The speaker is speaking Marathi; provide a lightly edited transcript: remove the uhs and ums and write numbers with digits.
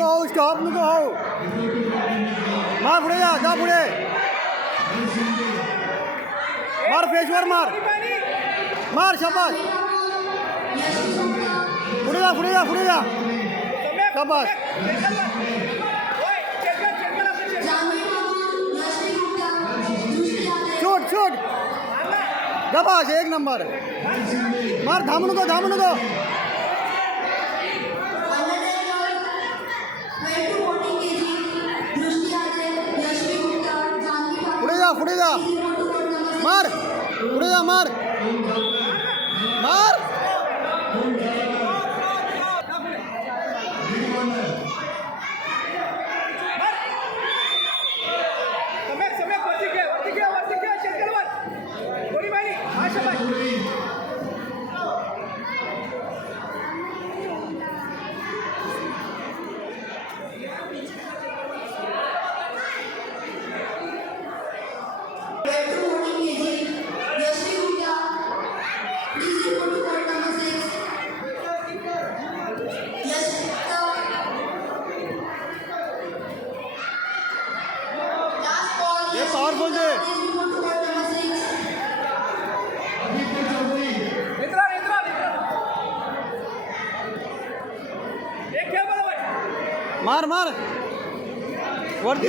नको हो, स्टॉप नको हो. मार पुढे जा पुढे. मार फेसवर मार. मार शाबास. पुढे जा. शाबास. शूट. शाबास, एक नंबर. मार, थांबू नको. पुढे जा. मार. पुढे जा. मार. पावरफुल दे. मार. वरती.